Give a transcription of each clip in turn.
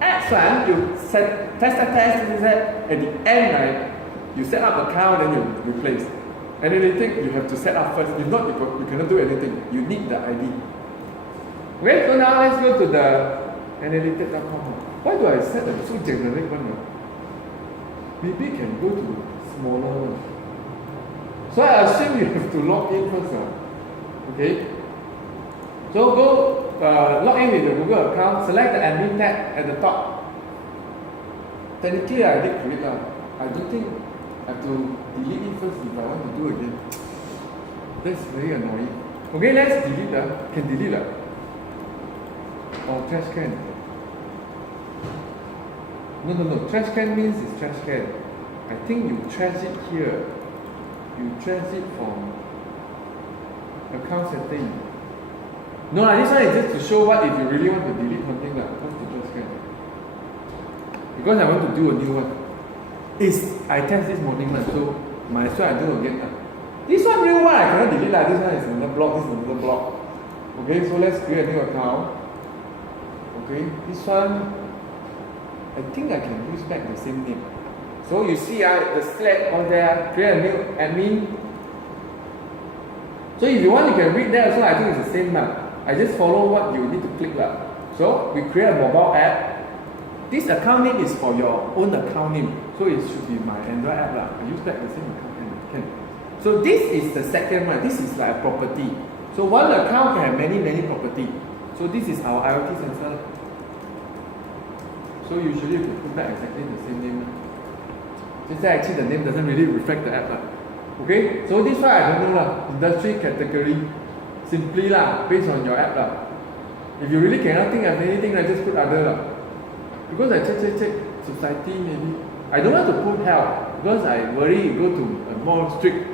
Ads one, you set test. At the end, right, you set up account, then you replace. Analytics, you have to set up first. If not, you cannot do anything. You need the ID. Okay, so now let's go to the analytics.com. Why do I set a so generic one? Maybe you can go to smaller one. So I assume you have to log in first. Okay. So go log in with the Google account, select the admin tab at the top. Technically I did create I don't think I have to delete it first if I want to do again. That's very annoying. Okay, let's delete can delete or trash can. No. Trash can means it's trash can. I think you trash it here. You trash it from account setting. No, this one is just to show what if you really want to delete something. What's the trash can? Because I want to do a new one. I test this morning, so might as well I do again. This one real one I cannot delete. This one is another block, this is another block. Okay, so let's create a new account. Okay, this one I think I can use back the same name. So you see the Slack on there, create a new admin. So if you want, you can read there also. I think it's the same I just follow what you need to click So we create a mobile app. This account name is for your own account name. So it should be my Android app I use back the same account name. So this is the second one. This is like a property. So one account can have many property. So this is our IoT sensor. So usually you can put back exactly the same name. Just that actually the name doesn't really reflect the app Okay, so this one I don't know industry category. Simply based on your app If you really cannot think of anything, just put other Because I check society maybe. I don't want to put health because I worry you go to a more strict.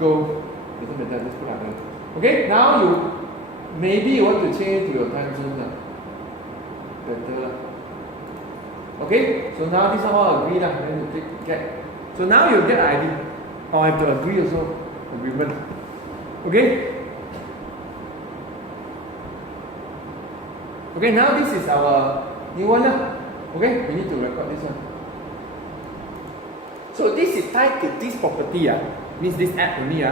Doesn't matter, just put other. Okay, now you want to change to your time zone Better Okay, so now this one all agree then you click get. So now you get ID. Or I have to agree also. Agreement. Okay? Okay, now this is our new one. Okay, we need to record this one. So this is tied to this property. Means this app only.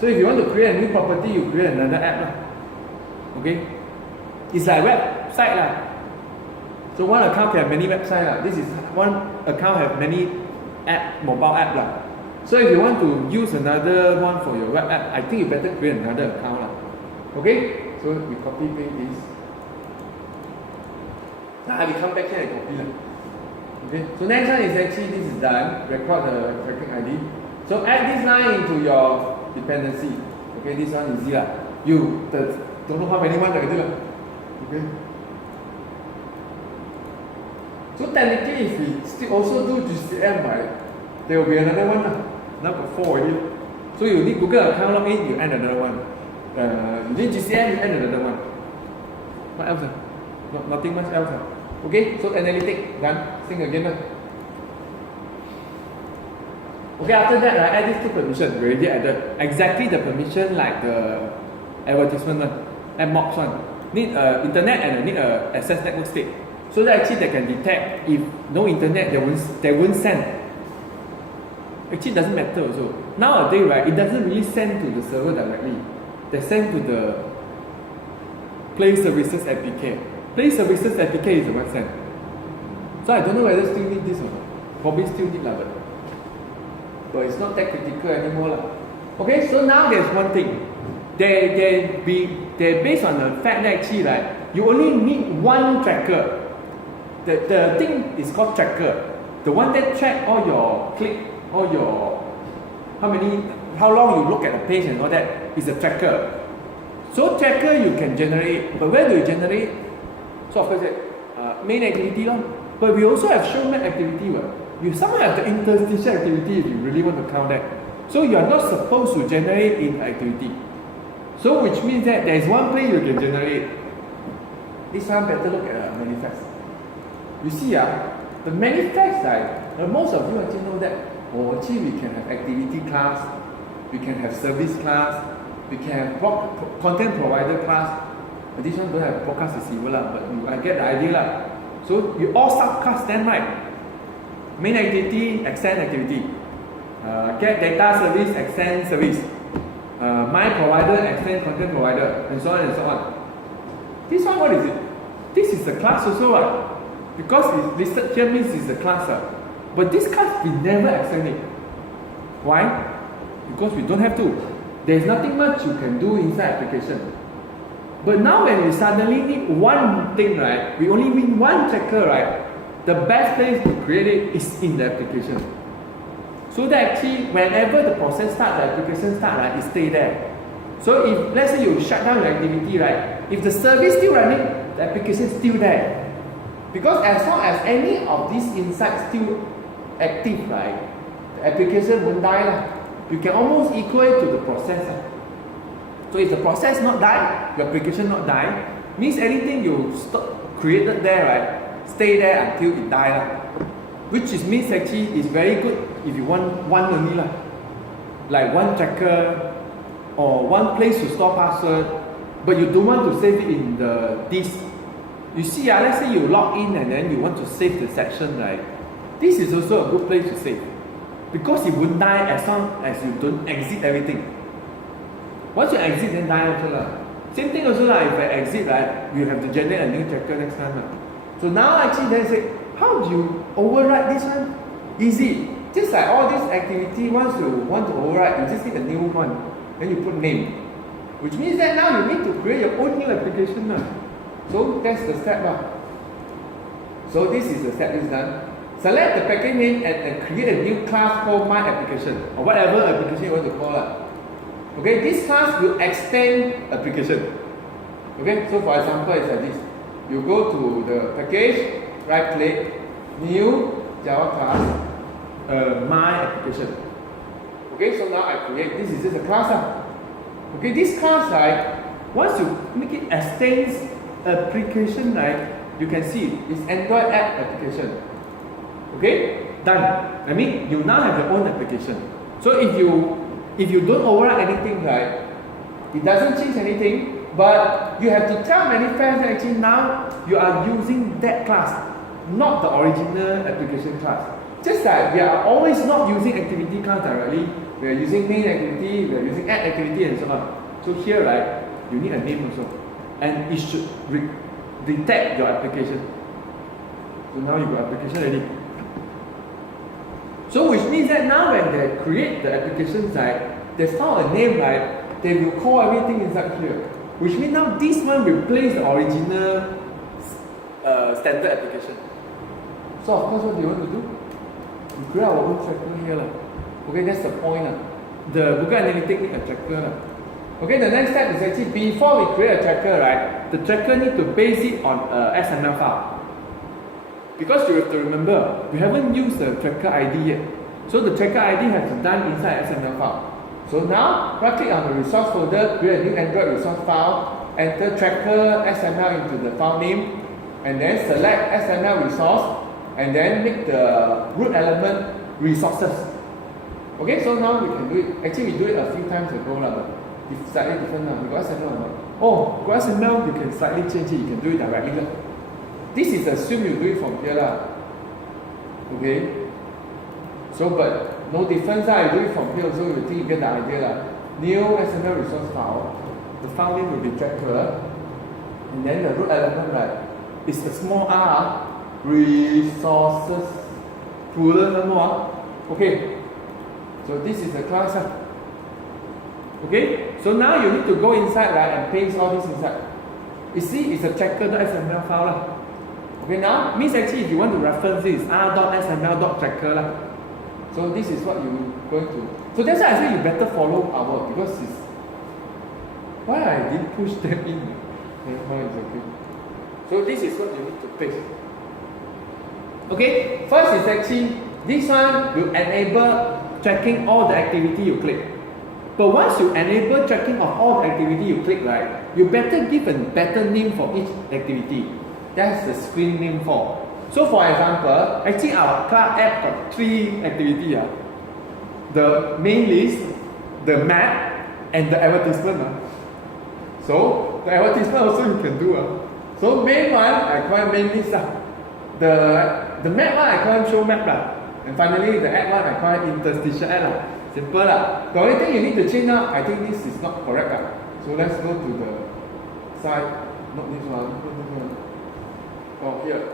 So if you want to create a new property, you create another app. Okay? It's like website. So one account can have many websites. This is one account have many mobile app. So if you want to use another one for your web app, I think you better create another account. Okay? So we copy paste this. Now we come back here and copy. Okay? So next one is actually this is done. Record the tracking ID. So add this line into your dependency. Okay, this one is easy. You don't know how many ones I do. Okay? So technically, if we still also do GCM, there will be another one. Now got 4 already. So you need Google account login, you add another one. You need GCM, you add another one. What else? Nothing much else. Okay, so analytics done. Sing again. Okay, after that, I add these 2 permissions. We already added exactly the permission like the advertisement one, AdMob one. Need internet and need access network state. So that actually they can detect if no internet, they won't send. Actually, it doesn't matter also. Nowadays, it doesn't really send to the server directly. They send to the Play Services APK. Play Services APK is the one send. So I don't know whether still need this or not. Probably still need but it's not that critical anymore. Okay, so now there's one thing. They're based on the fact that actually you only need one tracker. The thing is called tracker. The one that track all your click, all your how long you look at the page and all that is a tracker. So tracker you can generate, but where do you generate? So of course main activity but we also have show map activity. You somehow have the interstitial activity if you really want to count that. So you are not supposed to generate in activity. So which means that there is one place you can generate. This one better look at manifest. You see the manifest most of you actually know that actually we can have activity class, we can have service class, we can have content provider class. But this one don't have broadcast receiver but I get the idea So you all subclass them, right? Main activity, extend activity. Get data service, extend service. My provider, extend content provider, and so on and so on. This one, what is it? This is a class also, right? Because it's listed here means it's a class. But this class, we never extend it. Why? Because we don't have to. There's nothing much you can do inside application. But now when we suddenly need one thing, right? We only need one tracker, right? The best place to create it is in the application. So that actually, whenever the process starts, the application starts, right, it stays there. So if, let's say you shut down your activity, right? If the service still running, the application is still there. Because as long as any of these insights still active, right? The application won't die. You can almost equal it to the process. So if the process not die, your application not die, means anything you created there, right? Stay there until it die. Which is means actually is very good if you want one only. Like one tracker or one place to store password, but you don't want to save it in the disk. You see, let's say you log in and then you want to save the section, right? This is also a good place to save. Because it won't die as long as you don't exit everything. Once you exit, then die also. Same thing also, if I exit, right, you have to generate a new tracker next time. So now actually they say, how do you override this one? Easy. Just like all this activity, once you want to override, you just need a new one. Then you put name. Which means that now you need to create your own new application. So that's the step. So this is the step is done. Select the package name and create a new class called my application or whatever application you want to call it. Okay, this class will extend application. Okay, so for example, it's like this. You go to the package, right click, new Java class, my application. Okay, so now I create, this is just a class. Okay, this class, right, once you make it extends application, right, you can see it's Android app application. Okay, done. I mean, you now have your own application. So if you don't override anything, right, it doesn't change anything, but you have to tell manifest that actually now you are using that class, not the original application class. Just like we are always not using activity class directly, we are using main activity, we are using add activity and so on. So here, right, you need a name also, and it should detect your application. So now you got application already. So which means that now when they create the application side, they found a name, right, they will call everything inside here. Which means now this one replaces the original standard application. So of course what do you want to do? We create our own tracker here. Okay, that's the point. The Google Analytics need a tracker. Okay, the next step is actually before we create a tracker, right, the tracker need to base it on XML file. Because you have to remember, we haven't used the tracker ID yet. So the tracker ID has to be done inside XML file. So now, right click on the resource folder, create a new Android resource file, enter tracker XML into the file name, and then select XML resource, and then make the root element resources. Okay, so now we can do it. Actually, we do it a few times ago, but it's slightly different now. We got XML. Oh, got XML, you can slightly change it, you can do it directly. This is assume you do it from here. Okay? So, but no difference. You do it from here, so you think you get the idea. New XML resource file. The file name will be tracker. And then the root element, right, is a small r, resources, plural number. Okay? So this is the class. Okay? So now you need to go inside, right, and paste all this inside. You see, it's a tracker.xml file. Okay, now means actually if you want to reference this r.sml.tracker. So this is what you're going to. So that's why I say you better follow our, because it's why I didn't push them in. Okay. So this is what you need to paste. Okay, first is actually this one will enable tracking all the activity you click. But once you enable tracking of all the activity you click, right, you better give a better name for each activity. That's the screen name for. So for example, actually our class app got 3 activities. The main list, the map, and the advertisement. So the advertisement also you can do. So main one, I call it main list. the map one I call it show map lah. And finally the add one I call it interstitial add lah. Simple lah. The only thing you need to change now, I think this is not correct lah. So let's go to the side, not this one. Oh, here.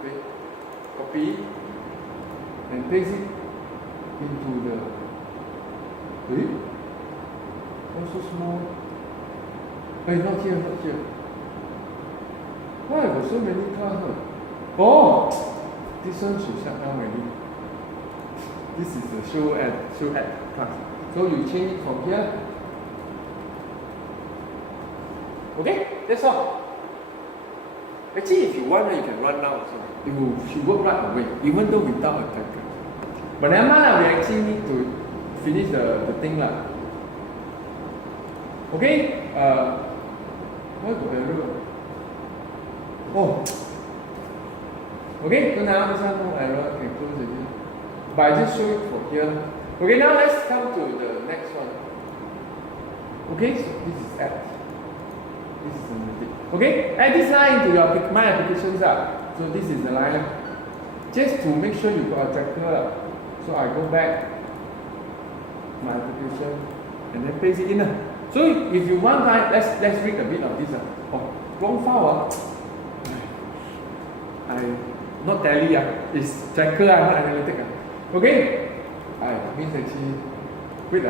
Okay. Copy and paste it into the. Oh, so small. Not here, not here. Why I got so many class? Oh, this one should shut down already. This is the show add class. So you change it from here. Okay, that's all. Actually, if you want, you can run now also. It should work right away, even though without a tracker. But never mind, we actually need to finish the thing lah. Okay, why got error? Oh, okay, so now this one no error, I can close it here. But I just show it for here. Okay, now let's come to the next one. Okay, so this is add. This is analytic. Okay, add this line into your my applications up. So this is the line. Just to make sure you got a tracker. So I go back my application and then paste it in. So if you want, let's read a bit of this. Oh, wrong file. I not tally. It's tracker. Not analytic. Okay. I means actually. Wait.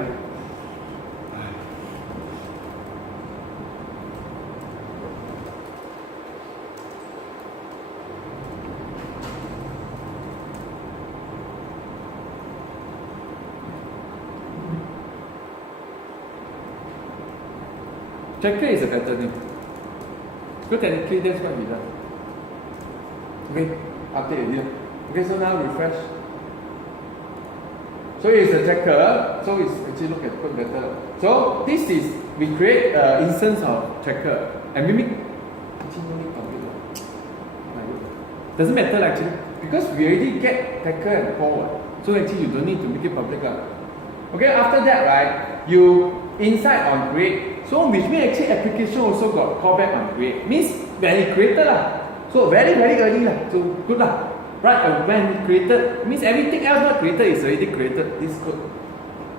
Tracker is a better name. Because technically that's what we done. Okay, update here. Okay, so now refresh. So it's a tracker. So it's actually look at code better. So this is we create an instance of tracker and we make actually no need public. Doesn't matter actually because we already get tracker and call. So actually you don't need to make it public. Okay, after that, right, you inside on create. So which means actually application also got callback on create. Means when it created lah. So very early lah. So good lah. Right, when it created means everything else not created is already created this code.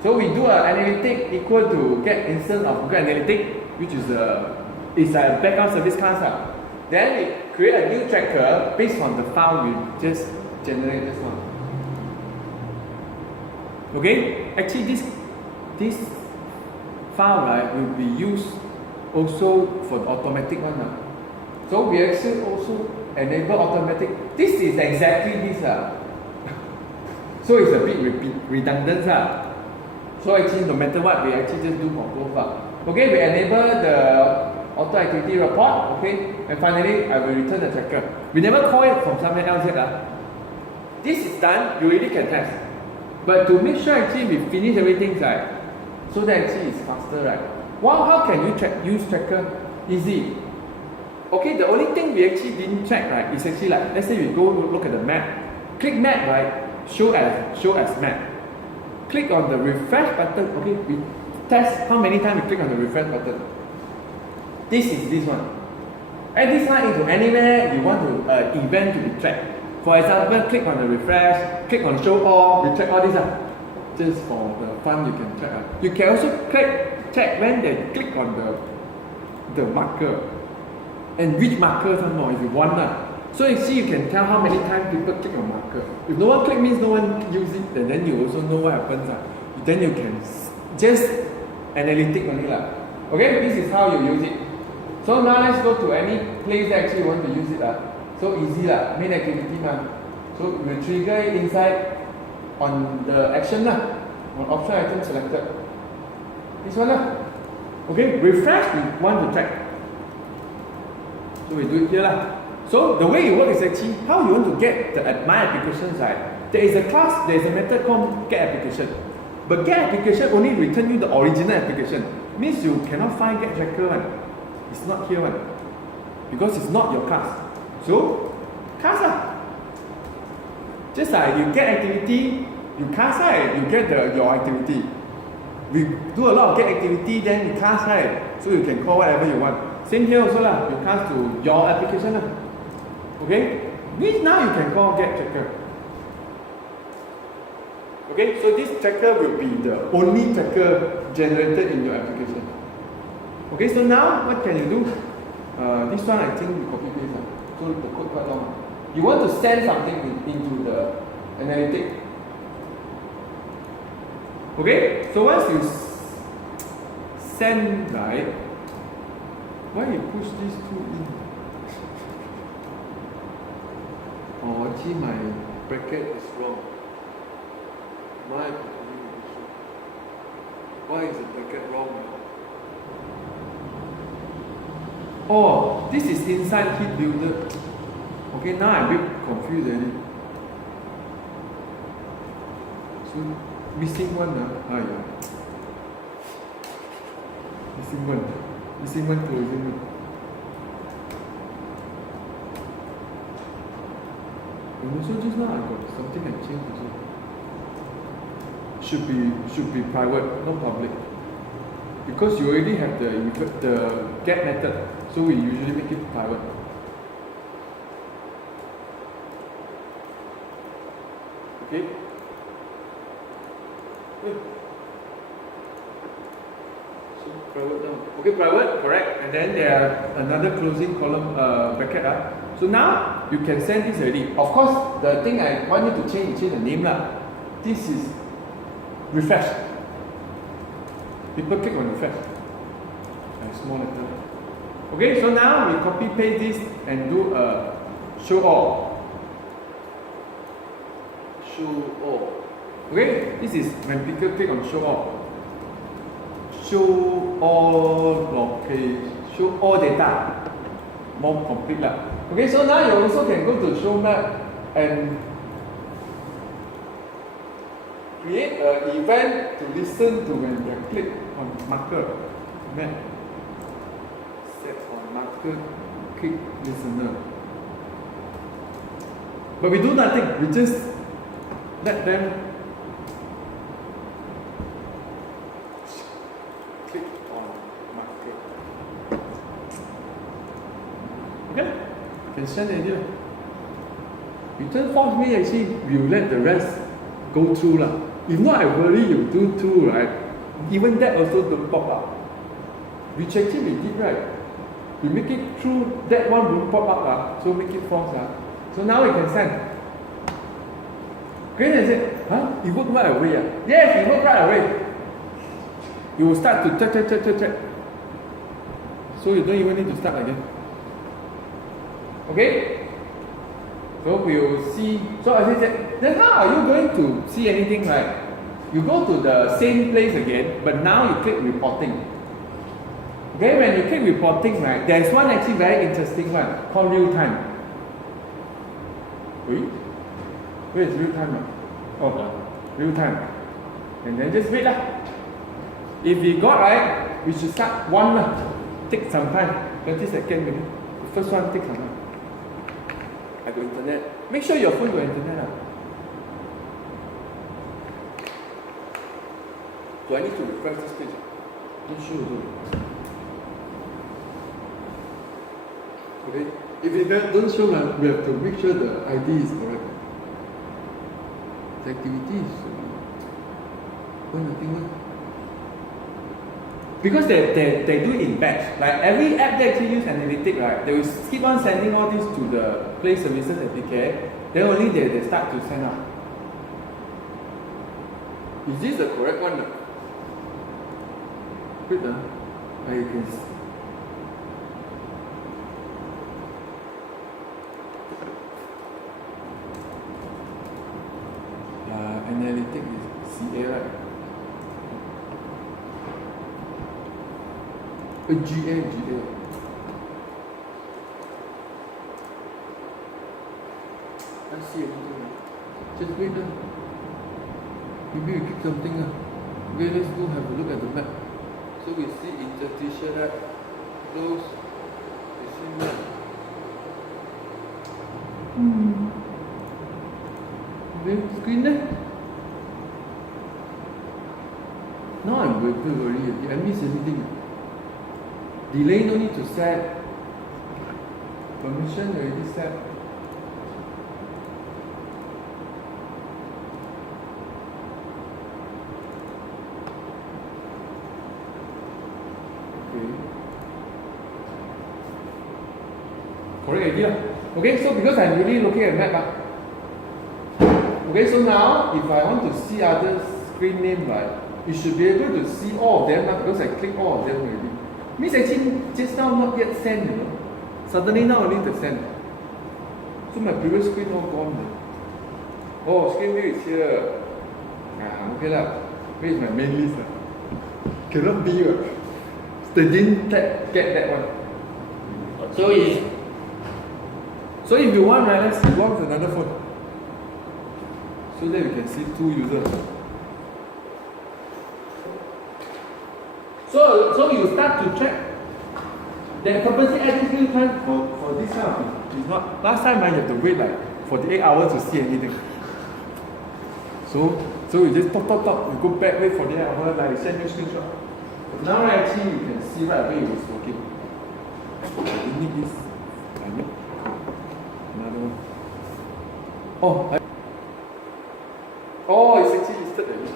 So we do an analytic equal to get instance of Google Analytics, which is a backup service class lah. Then we create a new tracker based on the file we just generate this one. Okay, actually this file right will be used also for the automatic one. So we actually also enable automatic. This is exactly this. So it's a bit redundant. So actually no matter what we actually just do for both. Okay, we enable the auto activity report. Okay, and finally I will return the tracker. We never call it from somewhere else yet. This is done, you really can test. But to make sure actually we finish everything right, so that actually it's faster, right? Well, how can you use tracker? Easy. Okay, the only thing we actually didn't check, right, is actually like, let's say we go look at the map. Click map, right? Show as map. Click on the refresh button. Okay, we test how many times we click on the refresh button. This is this one. Add this line into anywhere you want to event to be tracked. For example, click on the refresh, click on show all, you track all these. Just for the fun, you can check. You can also check when they click on the marker and which marker some more if you want. So you see, you can tell how many times people click on marker. If no one click means no one use it, and then you also know what happens. Then you can just analytic only. Okay, this is how you use it. So now let's go to any place that actually you want to use it. So easy main activity So we trigger it inside on the action on option item selected. This one Okay, refresh we want to track. So we do it here So the way it works is actually how you want to get the my applications right. There is a class, there is a method called get application. But get application only return you the original application. Means you cannot find get tracker one. It's not here one. Because it's not your class. So class Just like you get activity, you class you get your activity. We do a lot of get activity, then you class so you can call whatever you want. Same here also you class to your application Okay, This now you can call get tracker. Okay, so this tracker will be the only tracker generated in your application. Okay, so now what can you do? This one I think you copy paste. So the code quite long. You want to send something into the analytic. Okay, so once you send, right, why you push these two in? Oh, actually my bracket is wrong. Why is the bracket wrong now? Oh, this is inside heat builder. Okay, now I'm a bit confused already. So missing one yeah. Missing one closing one. And also just now I got something I changed also. Should be private, not public. Because you already have the get method, so we usually make it private. Okay. So private now. Okay, private, correct. And then there are another closing column bracket. So now you can send this already. Of course, the thing I want you to change the name lah. This is refresh. People click on refresh. And small letter. Okay, so now we copy paste this and do a show all. Show all. Okay, this is when people click on show all. Show all location. Show all data. More complete lah. Okay, so now you also can go to show map and create an event to listen to when you click on marker. Map. Set on marker, click listener. But we do nothing, we just let them click on marker. Okay? You can send the idea. Return false me actually will let the rest go through lah. If not, I worry you do too, right? Even that also don't pop up. Which actually we did right. We make it through that one will pop up so make it false So now we can send. Okay, I said, huh? It worked right away Yes, it worked right away. You will start to check. So you don't even need to start again. Okay? So we will see. So as I said, then how are you going to see anything, right? You go to the same place again, but now you click reporting. Okay, when you click reporting, right, there's one actually very interesting one called real time. Wait, where is real time? Real time. And then just wait lah. If we got right, we should start one lah. Take some time, 20 seconds maybe. The first one takes some time. I go internet. Make sure your phone got internet. Do I need to refresh this page? Not sure. Okay. If it don't show, we have to make sure the ID is correct. The activity is nothing. Because they do it in batch. Like every app that actually use analytics, right, they will keep on sending all this to the Play services APK. Then only they start to send out. Is this the correct one? Good, I can. Analytics is CA, right? GA. I see anything. Just wait. Maybe we pick something. Okay, let's go have a look at the map. So we see interstitial, right? Close. We see map. Okay, screen there. Now I'm going to worry. Did I miss anything? Delay no need to set. Permission already set. already lah. Okay, so because I'm really looking at map okay, so now if I want to see other screen name, right, you should be able to see all of them because I click all of them already. Means actually just now not yet sent, you know. Suddenly now only the send. So my previous screen all gone. Oh, screen view is here. Okay lah. Where is my main list? Cannot be. They didn't get that one. So if you want, right, let's go on to another phone. So that we can see two users. So you start to check. The capacity adding time for this kind of thing is not. Last time I had to wait like 48 hours to see anything. So you just talk, you go back, wait 48 hours, like send you screenshot. But now actually you can see right away it's working. You need this. I need another one. Oh, it's actually listed already.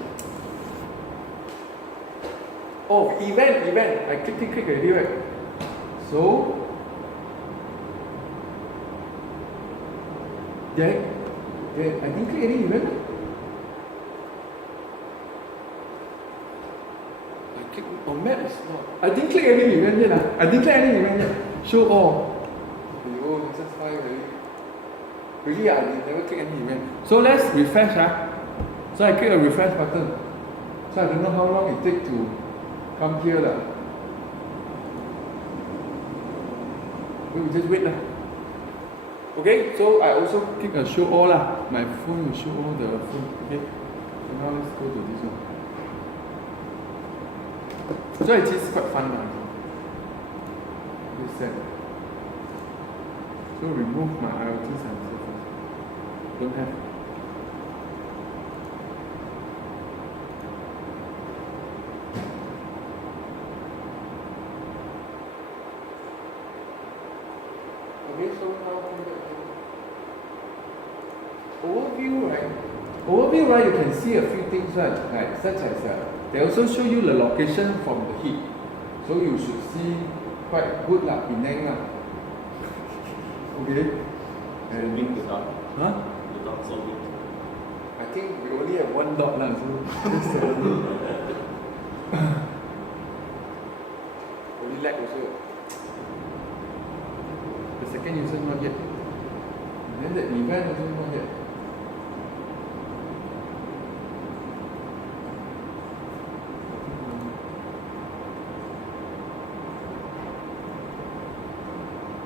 Oh, event. I click already, right? So, I didn't click any event. I click on map is not. I didn't click any event yet. Show all. Oh, just fine already. Really, I never click any event. So let's refresh. So I click a refresh button. So I don't know how long it takes to come here. We just wait lah. Okay, so I also click a show all lah. My phone will show all the phone. Okay, so now let's go to this one. So actually it's quite fun lah. This set. So remove my IoT sensor first. Don't have. Overview, right, you can see a few things, right, like such as they also show you the location from the heat. So you should see quite good lah, Penang lah. Okay. And the dot. Huh? The dot so big. I think we only have one dot lah, so only lag also. The second user not yet. And then the event also not yet.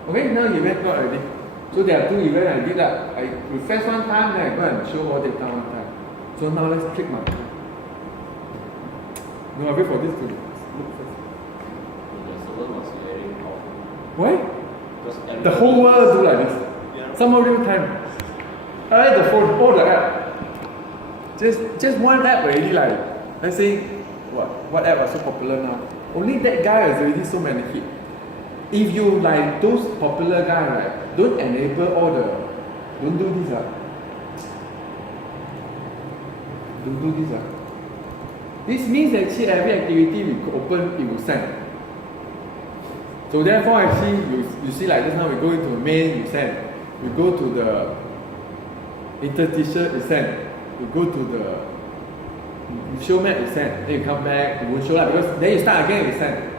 Okay, now event got already. So there are two events I did that. I refresh one time, then I go and show all data one time. So now let's click my. No, I wait for this to look first. The server must be very powerful. Why? Because The whole world do like this. Yeah. Somehow real time. I like the phone, all the app. Just one app already like, let's say, what app are so popular now? Only that guy has already so many hits. If you like those popular guys, right, don't enable all the, don't do this. Don't do this. This means actually every activity we open, it will send. So therefore actually, you see like just now we go into main, you send. We go to the interstitial, you send. We go to the show map, you send. Then you come back, you won't show up because then you start again, you send.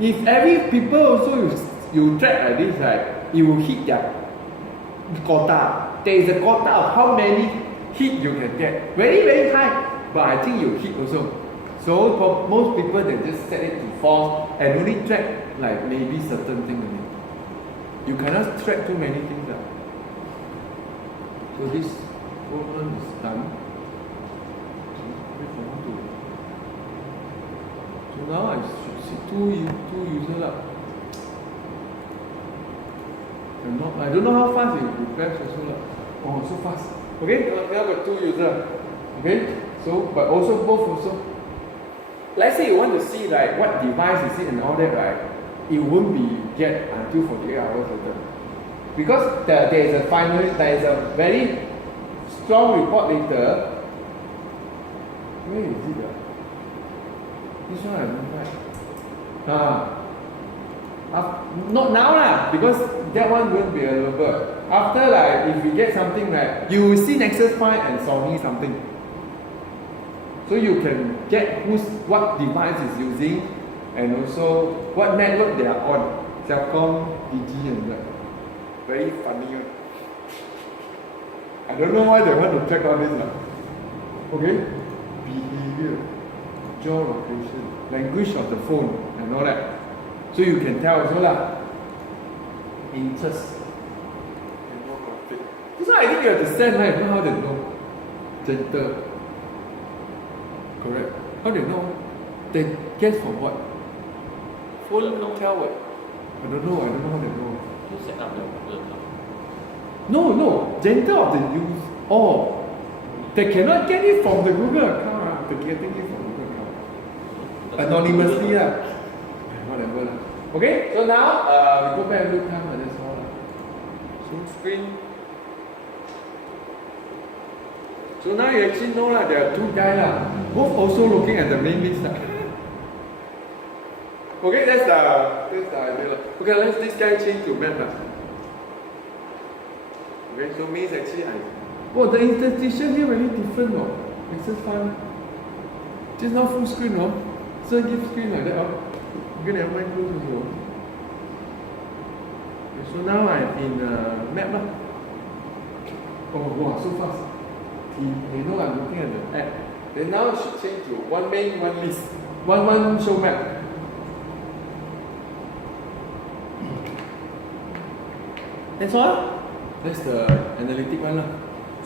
If every people also you track like this, right, it will hit their quota. There is a quota of how many hit you can get. Very, very high. But I think you hit also. So for most people, they just set it to false and only track like maybe certain thing only. You cannot track too many things. So this one is done. So now I should see two users up. I don't know how fast it refresh also. Oh, so fast. Okay, now got two users. Okay, so but also both also. Let's say you want to see like what device is it and all that, right? It won't be yet until 48 hours later. Because there is a very strong report later. Where is it? This one I don't like. Not now lah, because that one won't be available. After like, if you get something like, you will see Nexus 5 and Sony something. So you can get what device is using and also what network they are on. Telkom, Digi and that. Very funny one. I don't know why they want to track all this lah. Okay? Behavior, geolocation, language of the phone and all that. So you can tell also lah. Interest. And more conflict. This one I think you have to send right, not how they know. Gentle. Correct. How they know? They guess from what? Phone tell what? I don't know how they know. You set up your Google account. No. Gentle of the use. Oh. They cannot get it from the Google account. They're getting it from Google account. Anonymously lah. Whatever lah. Okay, so now we go back and look time. That's all lah. Zoom screen. So now you actually know lah, there are two guys lah. Both also looking at the main list lah. Okay, that's the idea lah. Okay, let's this guy change to map lah. Okay, so means actually oh, the interpretation here very different no. Nexus 5. Just now full screen no. So give screen like that oh. You can have my close also. Okay, so now I'm in map lah. Oh wow, so fast. You know I'm looking at the app. Then now it should change to one main, one list. One show map. That's all. That's the analytic one lah.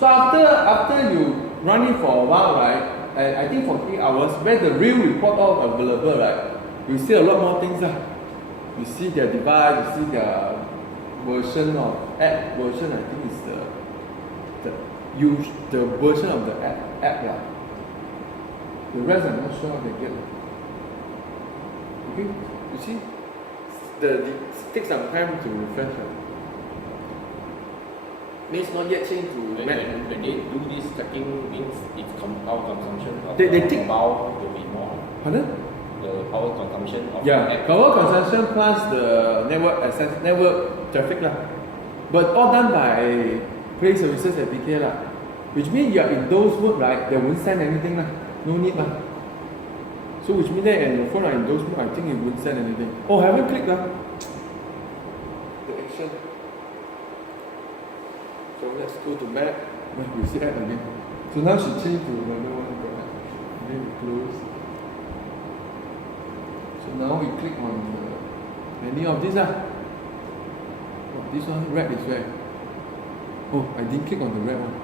So after you run it for a while, right? I think for 3 hours, when the real report all available, right? You see a lot more things lah. You see their device, you see their version of app version. I think is the version of the app lah. The rest I'm not sure how they get. Okay, you see, it takes some time to refresh. Right? Means not yet changed to When they do this tracking, means its power consumption of They the take- mobile will be more. Pardon? The power consumption of the Yeah, app. power consumption plus the network traffic lah. But all done by Play Services APK lah. Which means you are in those mode, right? They won't send anything lah. No need lah. So which means that and your phone are in those mode, I think it won't send anything. Oh, haven't clicked lah. The action. So let's go to map. We see app again. So now she changed to another one. Then we close. So now we click on any of these lah. Oh, this one red is where? Oh, I didn't click on the red one.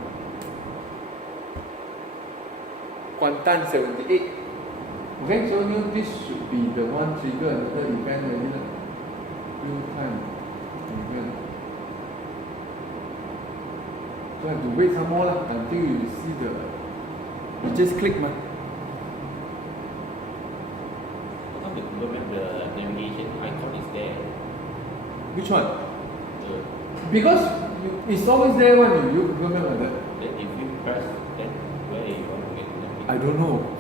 Kuantan 78. Okay, so now this should be the one trigger another event already lah. Real time event. So I have to wait some more lah until you see the. You just click ma. How come the Google Map, the navigation icon is there? Which one? The, Because it's always there when you use Google Map like that. then if you press, then where you want to get the I don't know.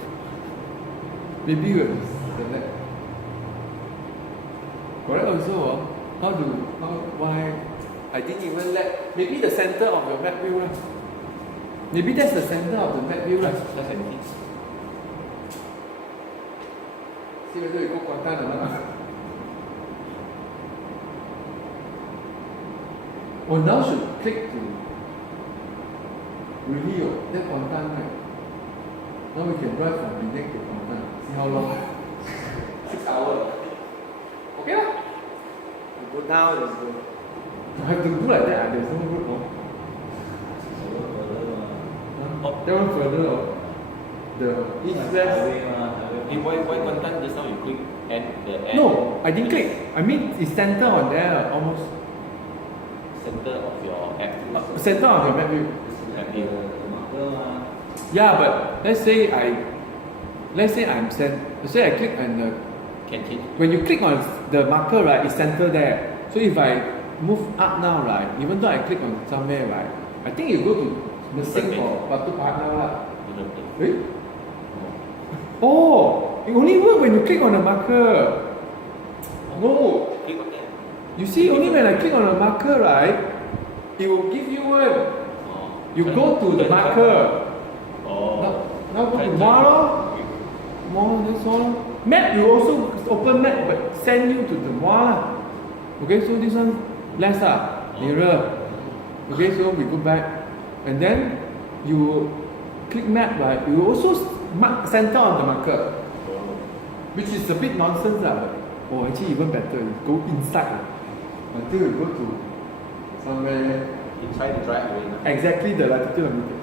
Maybe you have to select. Correct also. Why? I didn't even let. Maybe the center of your map view lah. Maybe that's the center of the map view lah. That's empty. See whether you go Kuantan or not. Oh, now should click to. Really, that Kuantan right? Now we can drive from Penang to Kuantan. See how long? 6 hours. Okay lah. You go down, you go. I have to do like that. There's no route. No? Oh. That one further. Oh. The east west. Why Kuantan just now you click and the app No, I didn't click. I mean, it's center on there almost. center of your app. Center of your map view. App view. Yeah, but let's say I click and Can change. when you click on the marker, right, it's center there. So if I move up now, right, even though I click on somewhere, right, I think you go to missing for Batu Pahat now lah. Different place. Wait. Oh, it only works when you click on the marker. No. Click on there. You see, only when I click on a marker, right, it will give you one. You go to the marker. Now go to more lor. More, that's all. Map, you also open map, but send you to the more. Okay, so this one less nearer. Okay, so we go back, and then you click map, right? You also mark center on the marker, which is a bit nonsense, but actually even better. You go inside until you go to somewhere. You try to drive away. Exactly the latitude and longitude.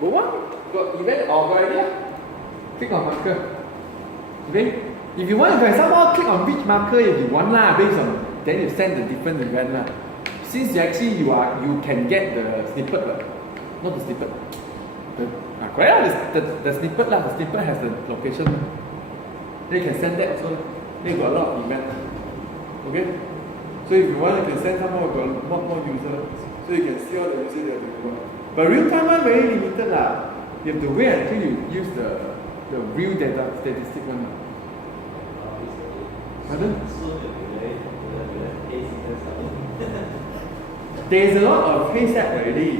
But one got event or got idea? Click on marker. Okay? If you want, you can somehow click on which marker if you want lah, based on then you send the different event lah. Since you can get the snippet lah. Not the snippet. The snippet lah. The snippet has the location. Then you can send that also. Then you got a lot of events. Okay? So if you want, you can send someone who got a lot more users. So you can see all the users that you want. But real time one very limited lah. You have to wait until you use the real data statistic one. Pardon? There's a lot of case app already.